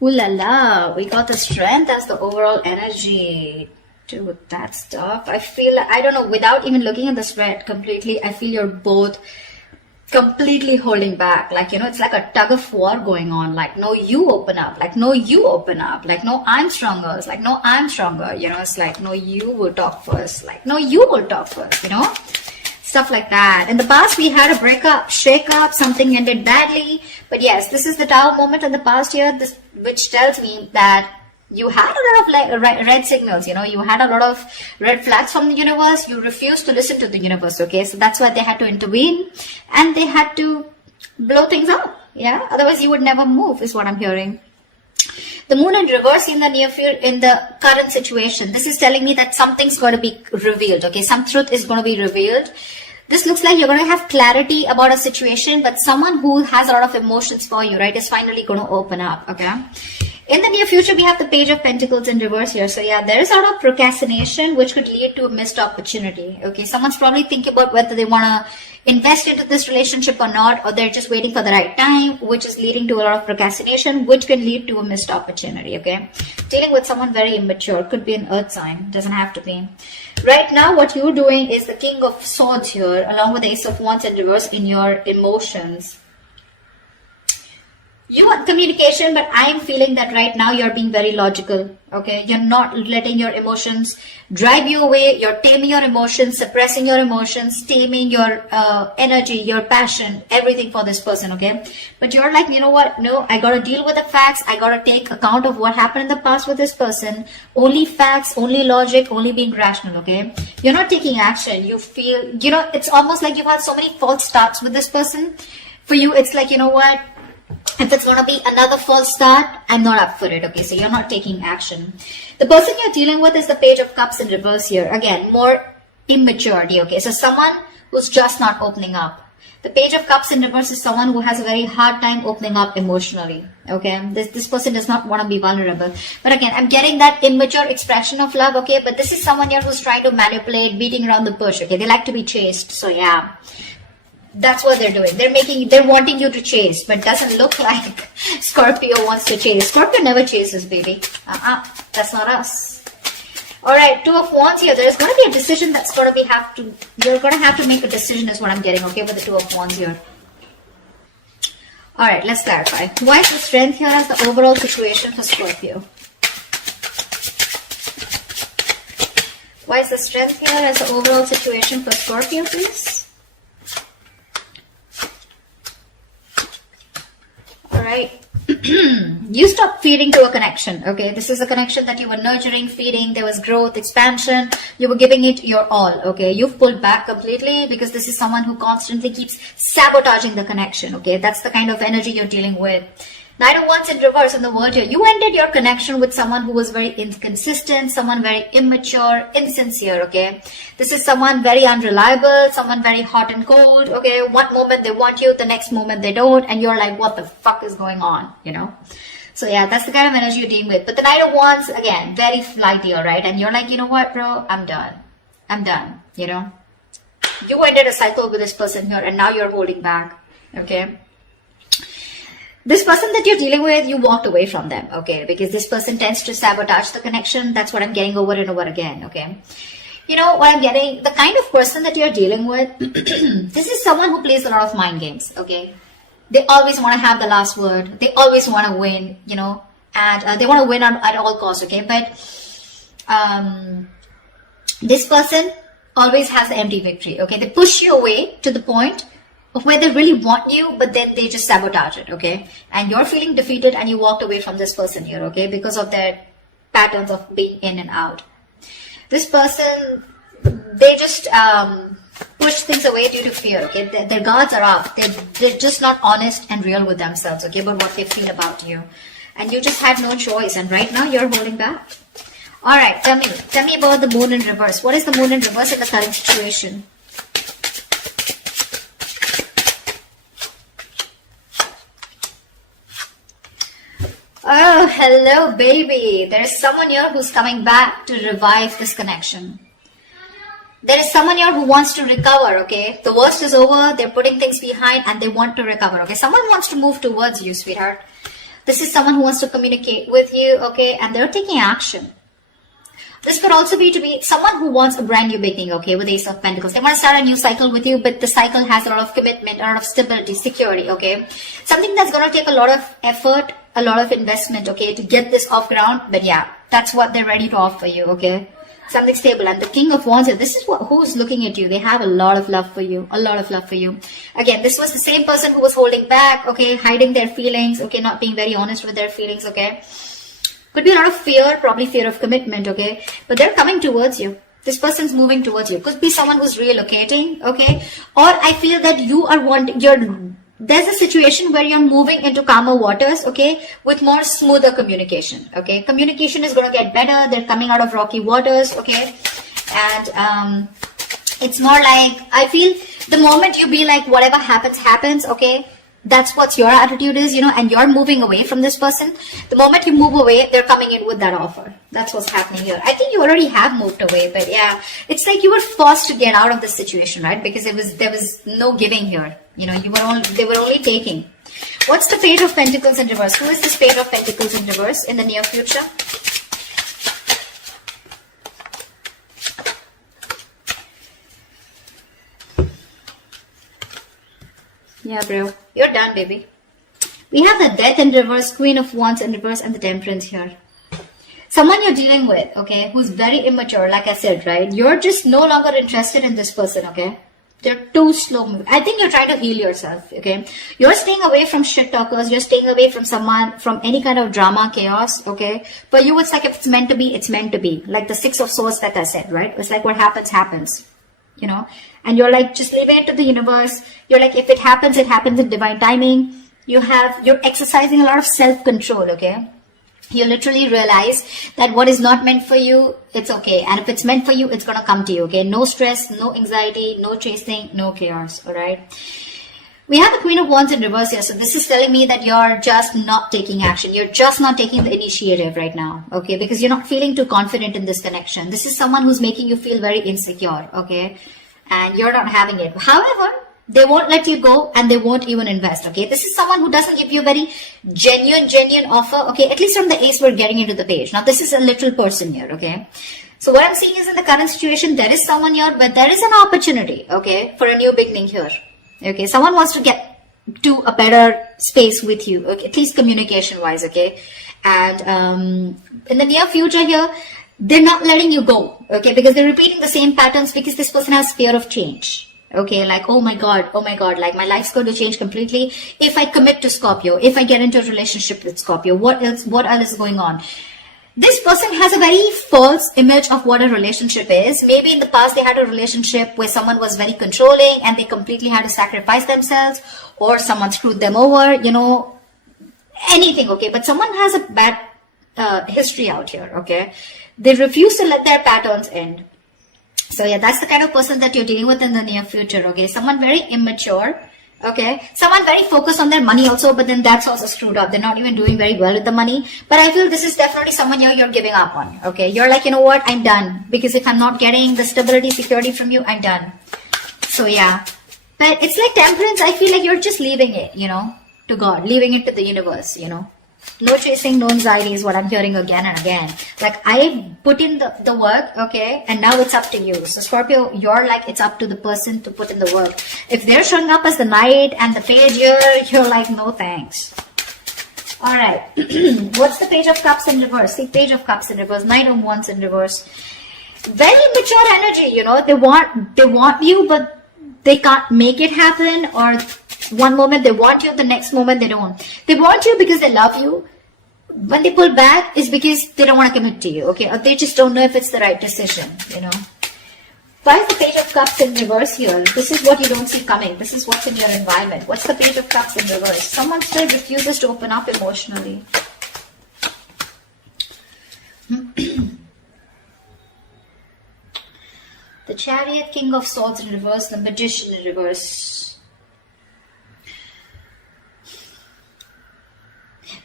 Ooh la la, we got the strength as the overall energy. Dude, that's tough. I feel, I don't know, without even looking at the spread completely, I feel you're both completely holding back. Like, you know, it's like a tug of war going on. Like, no, you open up. Like, no, you open up. Like, no, I'm stronger. It's like, no, I'm stronger. You know, it's like, no, you will talk first. Like, no, you will talk first, you know? Stuff like that. In the past, we had a breakup, shake up, something ended badly. But yes, this is the Tower moment in the past year, this, which tells me that you had a lot of red signals, you know, you had a lot of red flags from the universe. You refused to listen to the universe, okay? So that's why they had to intervene and they had to blow things up, yeah? Otherwise, you would never move, is what I'm hearing. The moon in reverse in the near future, in the current situation. This is telling me that something's going to be revealed, okay? Some truth is going to be revealed. This looks like you're going to have clarity about a situation, but someone who has a lot of emotions for you, right, is finally going to open up, okay? In the near future, we have the Page of Pentacles in reverse here. So yeah, there is a lot of procrastination, which could lead to a missed opportunity, okay? Someone's probably thinking about whether they want to invest into this relationship or not, or they're just waiting for the right time, which is leading to a lot of procrastination, which can lead to a missed opportunity, okay? Dealing with someone very immature, could be an earth sign, doesn't have to be. Right now, what you're doing is the King of Swords here, along with the Ace of Wands in reverse in your emotions. You want communication, but I'm feeling that right now you're being very logical, okay? You're not letting your emotions drive you away. You're taming your emotions, suppressing your emotions, taming your energy, your passion, everything for this person, okay? But you're like, you know what? No, I got to deal with the facts. I got to take account of what happened in the past with this person. Only facts, only logic, only being rational, okay? You're not taking action. You feel, you know, it's almost like you've had so many false starts with this person. For you, it's like, you know what? If it's going to be another false start, I'm not up for it, okay? So you're not taking action. The person you're dealing with is the Page of Cups in reverse here. Again, more immaturity, okay? So someone who's just not opening up. The Page of Cups in reverse is someone who has a very hard time opening up emotionally, okay? This person does not want to be vulnerable. But again, I'm getting that immature expression of love, okay? But this is someone here who's trying to manipulate, beating around the bush, okay? They like to be chased, so yeah. That's what they're doing. They're wanting you to chase, but doesn't look like Scorpio wants to chase. Scorpio never chases, baby. That's not us. All right, Two of Wands here. There's going to be a decision that's going to be you're going to have to make a decision is what I'm getting, okay, with the Two of Wands here. All right, let's clarify. Why is the strength here as the overall situation for Scorpio? Why is the strength here as the overall situation for Scorpio, please? Alright, you stop feeding to a connection, okay? This is a connection that you were nurturing, feeding, there was growth, expansion, you were giving it your all, okay? You've pulled back completely because this is someone who constantly keeps sabotaging the connection, okay? That's the kind of energy you're dealing with. Knight of Wands in reverse in the world here. You ended your connection with someone who was very inconsistent, someone very immature, insincere, okay? This is someone very unreliable, someone very hot and cold, okay? One moment they want you, the next moment they don't, and you're like, what the fuck is going on, you know? So yeah, that's the kind of energy you're dealing with. But the Knight of Wands, again, very flighty, alright? And you're like, you know what, bro? I'm done. I'm done, you know? You ended a cycle with this person here, and now you're holding back, okay? This person that you're dealing with, you walked away from them, okay? Because this person tends to sabotage the connection. That's what I'm getting over and over again, okay? You know what I'm getting? The kind of person that you're dealing with, this is someone who plays a lot of mind games, okay? They always want to have the last word. They always want to win, you know? And they want to win at all costs, okay? But this person always has the empty victory, okay? They push you away to the point of where they really want you, but then they just sabotage it, okay? And you're feeling defeated and you walked away from this person here, okay? Because of their patterns of being in and out. This person, they just push things away due to fear, okay? Their guards are up. They're just not honest and real with themselves, okay? About what they feel about you. And you just had no choice, and right now you're holding back. All right, tell me about the moon in reverse. What is the moon in reverse in the current situation? Oh, hello, baby. There is someone here who's coming back to revive this connection. There is someone here who wants to recover, okay? The worst is over. They're putting things behind and they want to recover, okay? Someone wants to move towards you, sweetheart. This is someone who wants to communicate with you, okay, and they're taking action. This could also be to be someone who wants a brand new beginning, okay, with Ace of Pentacles. They want to start a new cycle with you, but the cycle has a lot of commitment, a lot of stability, security, okay. Something that's going to take a lot of effort, a lot of investment, okay, to get this off ground. But yeah, that's what they're ready to offer you, okay. Something stable. And the King of Wands here, this is who's looking at you. They have a lot of love for you, a lot of love for you. Again, this was the same person who was holding back, okay, hiding their feelings, okay, not being very honest with their feelings, okay. Could be a lot of fear, probably fear of commitment, okay? But they're coming towards you. This person's moving towards you. Could be someone who's relocating, okay? Or I feel that you are there's a situation where you're moving into calmer waters, okay? With more smoother communication, okay? Communication is going to get better. They're coming out of rocky waters, okay? And it's more like, I feel the moment you be like, whatever happens, happens, okay? That's what your attitude is, you know, and you're moving away from this person. The moment you move away, they're coming in with that offer. That's what's happening here. I think you already have moved away, but yeah, it's like you were forced to get out of this situation, right? Because there was no giving here. You know, they were only taking. What's the Page of Pentacles in reverse? Who is this Page of Pentacles in reverse in the near future? Yeah, bro. You're done, baby. We have the Death in reverse, Queen of Wands in reverse, and the Temperance here. Someone you're dealing with, okay, who's very immature, like I said, right? You're just no longer interested in this person, okay? They're too slow moving. I think you're trying to heal yourself, okay? You're staying away from shit talkers. You're staying away from someone, from any kind of drama, chaos, okay? For you, it's like if it's meant to be, it's meant to be. Like the Six of Swords that I said, right? It's like what happens, happens. You know, and you're like, just leave it to the universe. You're like, if it happens in divine timing. You're exercising a lot of self-control, okay? You literally realize that what is not meant for you, it's okay. And if it's meant for you, it's going to come to you, okay? No stress, no anxiety, no chasing, no chaos, all right? We have the Queen of Wands in reverse here. So this is telling me that you're just not taking action. You're just not taking the initiative right now, okay? Because you're not feeling too confident in this connection. This is someone who's making you feel very insecure, okay? And you're not having it. However, they won't let you go and they won't even invest, okay? This is someone who doesn't give you a very genuine offer, okay? At least from the Ace, we're getting into the Page. Now, this is a little person here, okay? So what I'm seeing is in the current situation, there is someone here, but there is an opportunity, okay, for a new beginning here. Okay, someone wants to get to a better space with you, okay, at least communication wise, okay? And in the near future here, they're not letting you go, okay, because they're repeating the same patterns because this person has fear of change. Okay, like, oh my God, like my life's going to change completely if I commit to Scorpio, if I get into a relationship with Scorpio, what else is going on? This person has a very false image of what a relationship is. Maybe in the past they had a relationship where someone was very controlling and they completely had to sacrifice themselves, or someone screwed them over, you know, anything, okay? But someone has a bad history out here, okay? They refuse to let their patterns end. So yeah, that's the kind of person that you're dealing with in the near future, okay? Someone very immature, okay? Someone very focused on their money also, but then that's also screwed up. They're not even doing very well with the money. But I feel this is definitely someone you're giving up on, okay? You're like, you know what? I'm done. Because if I'm not getting the stability, security from you, I'm done. So yeah. But it's like Temperance. I feel like you're just leaving it, you know, to God. Leaving it to the universe, you know. No chasing, no anxiety is what I'm hearing again and again. Like, I put in the work, okay, and now it's up to you. So Scorpio, you're like, it's up to the person to put in the work. If they're showing up as the Knight and the Page here, you're like, no thanks. All right. What's the Page of Cups in reverse? See, Page of Cups in reverse, Knight of Wands in reverse. Very mature energy, you know. They want you, but they can't make it happen, or one moment they want you, the next moment they don't. They want you because they love you. When they pull back, it's because they don't want to commit to you, okay? Or they just don't know if it's the right decision, you know? Why is the Page of Cups in reverse here? This is what you don't see coming. This is what's in your environment. What's the Page of Cups in reverse? Someone still refuses to open up emotionally. The Chariot, King of Swords in reverse, the Magician in reverse.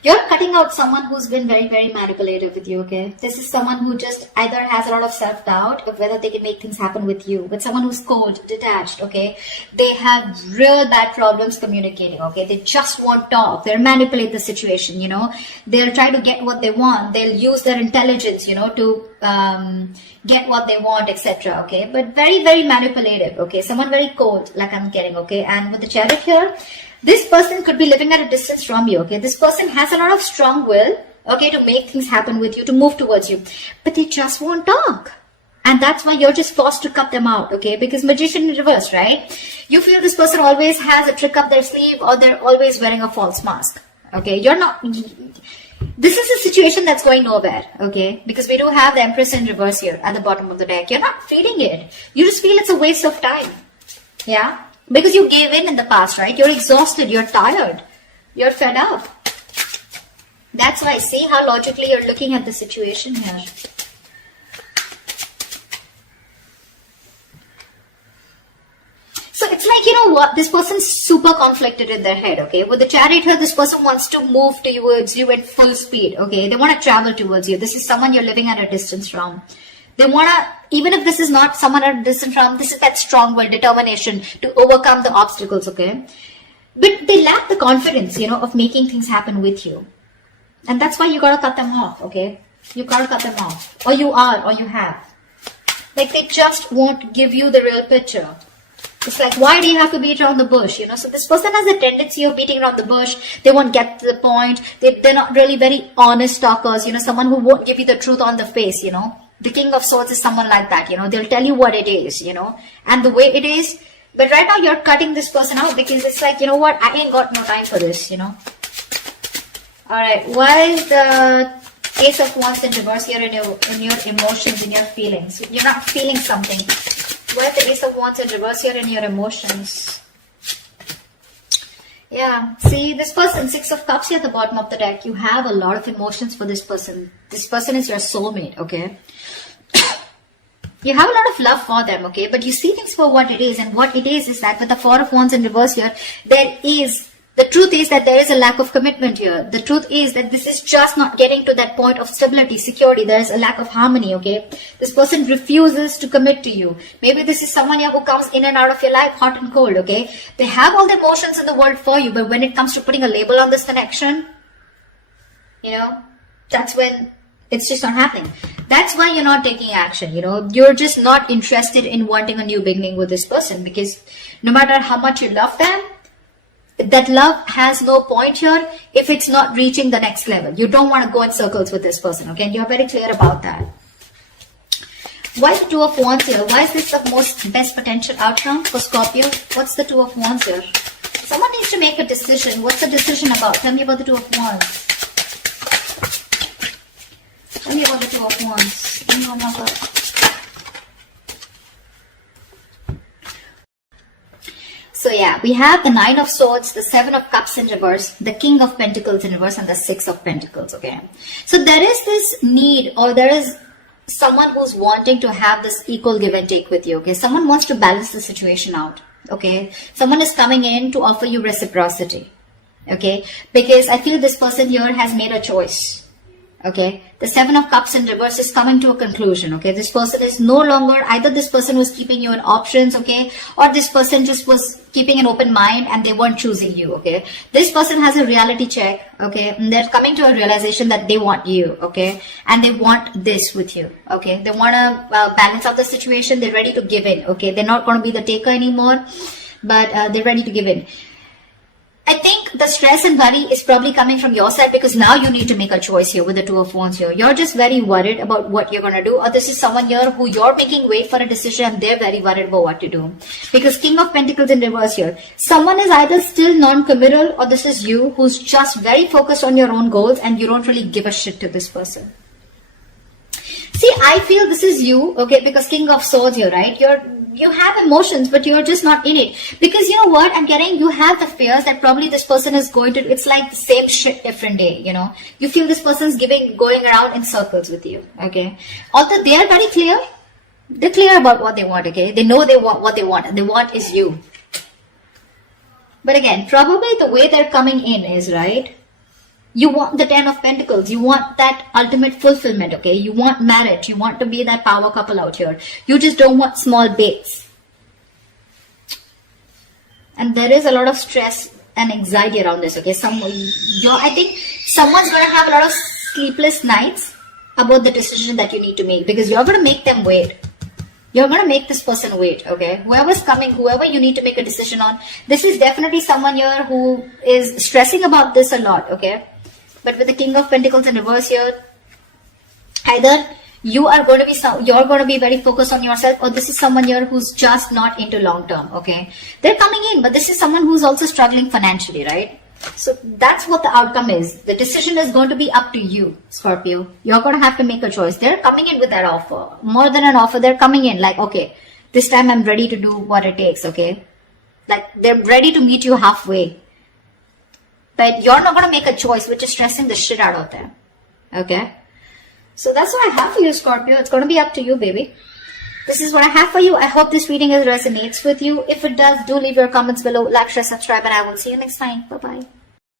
You're cutting out someone who's been very, very manipulative with you, okay? This is someone who just either has a lot of self-doubt of whether they can make things happen with you, but someone who's cold, detached, okay? They have real bad problems communicating, okay? They just won't talk. They'll manipulate the situation, you know? They'll try to get what they want. They'll use their intelligence, you know, to get what they want, etc., okay? But very, very manipulative, okay? Someone very cold, like I'm getting, okay? And with the Chariot here, this person could be living at a distance from you, okay? This person has a lot of strong will, okay, to make things happen with you, to move towards you, but they just won't talk. And that's why you're just forced to cut them out, okay? Because Magician in reverse, right? You feel this person always has a trick up their sleeve, or they're always wearing a false mask, okay? You're not... This is a situation that's going nowhere, okay? Because we do have the Empress in reverse here at the bottom of the deck. You're not feeling it. You just feel it's a waste of time, yeah? Because you gave in the past, right? You're exhausted, you're tired, you're fed up. That's why, see how logically you're looking at the situation here. So it's like, you know what, this person's super conflicted in their head, okay? With the Chariot here, this person wants to move towards you at full speed, okay? They want to travel towards you. This is someone you're living at a distance from. They want to, even if this is not someone at a distance from, this is that strong will, determination to overcome the obstacles, okay? But they lack the confidence, you know, of making things happen with you. And that's why you got to cut them off, okay? You got to cut them off. Or you are, or you have. Like, they just won't give you the real picture. It's like, why do you have to beat around the bush, you know? So this person has a tendency of beating around the bush. They won't get to the point. They're not really very honest talkers, you know, someone who won't give you the truth on the face, you know? The King of Swords is someone like that, you know, they'll tell you what it is, you know, and the way it is. But right now you're cutting this person out because it's like, you know what, I ain't got no time for this, you know. Alright, why is the Ace of Wands in reverse here in your emotions, in your feelings? You're not feeling something. Why is the Ace of Wands in reverse here in your emotions? Yeah, see, this person, Six of Cups here at the bottom of the deck, you have a lot of emotions for this person. This person is your soulmate, okay? You have a lot of love for them, okay? But you see things for what it is, and what it is that with the Four of Wands in reverse here, the truth is that there is a lack of commitment here. The truth is that this is just not getting to that point of stability, security. There is a lack of harmony, okay? This person refuses to commit to you. Maybe this is someone here who comes in and out of your life, hot and cold, okay? They have all the emotions in the world for you, but when it comes to putting a label on this connection, you know, that's when it's just not happening. That's why you're not taking action, you know? You're just not interested in wanting a new beginning with this person, because no matter how much you love them, that love has no point here if it's not reaching the next level. You don't want to go in circles with this person, okay? And you're very clear about that. Why is the Two of Wands here? Why is this the best potential outcome for Scorpio? What's the Two of Wands here? Someone needs to make a decision. What's the decision about? Tell me about the Two of Wands. Tell me about the Two of Wands. Oh my God. So yeah, we have the Nine of Swords, the Seven of Cups in reverse, the King of Pentacles in reverse, and the Six of Pentacles, okay? So there is this need, or there is someone who's wanting to have this equal give and take with you, okay? Someone wants to balance the situation out, okay? Someone is coming in to offer you reciprocity, okay? Because I feel this person here has made a choice. Okay, the Seven of Cups in reverse is coming to a conclusion, okay? This person is no longer, either this person was keeping you in options, okay? Or this person just was keeping an open mind and they weren't choosing you, okay? This person has a reality check, okay? And they're coming to a realization that they want you, okay? And they want this with you, okay? They want to balance out the situation. They're ready to give in, okay? They're not going to be the taker anymore, but they're ready to give in. I think the stress and worry is probably coming from your side, because now you need to make a choice here with the Two of Wands here. You're just very worried about what you're going to do, or this is someone here who you're making wait for a decision and they're very worried about what to do. Because King of Pentacles in reverse here. Someone is either still non-committal, or this is you who's just very focused on your own goals and you don't really give a shit to this person. See, I feel this is you, okay, because King of Swords here, right? You have emotions, but you're just not in it. Because you know what, I'm getting, you have the fears that probably this person is going to, it's like the same shit different day, you know. You feel this person's going around in circles with you, okay. Although they are very clear, they're clear about what they want, okay. They know they want what they want, and they want is you. But again, probably the way they're coming in is, right, You want the 10 of Pentacles. You want that ultimate fulfillment, okay? You want marriage. You want to be that power couple out here. You just don't want small baits. And there is a lot of stress and anxiety around this, okay? I think someone's going to have a lot of sleepless nights about the decision that you need to make, because you're going to make them wait. You're going to make this person wait, okay? Whoever's coming, whoever you need to make a decision on, this is definitely someone here who is stressing about this a lot, okay? But with the King of Pentacles in reverse here, either you're going to be very focused on yourself, or this is someone here who's just not into long term, okay? They're coming in, but this is someone who's also struggling financially, right? So that's what the outcome is. The decision is going to be up to you, Scorpio. You're going to have to make a choice. They're coming in with that offer. More than an offer, they're coming in like, okay, this time I'm ready to do what it takes, okay? Like, they're ready to meet you halfway. But you're not going to make a choice, which is stressing the shit out of them, okay? So that's what I have for you, Scorpio. It's going to be up to you, baby. This is what I have for you. I hope this reading resonates with you. If it does, do leave your comments below, like, share, subscribe, and I will see you next time. Bye-bye.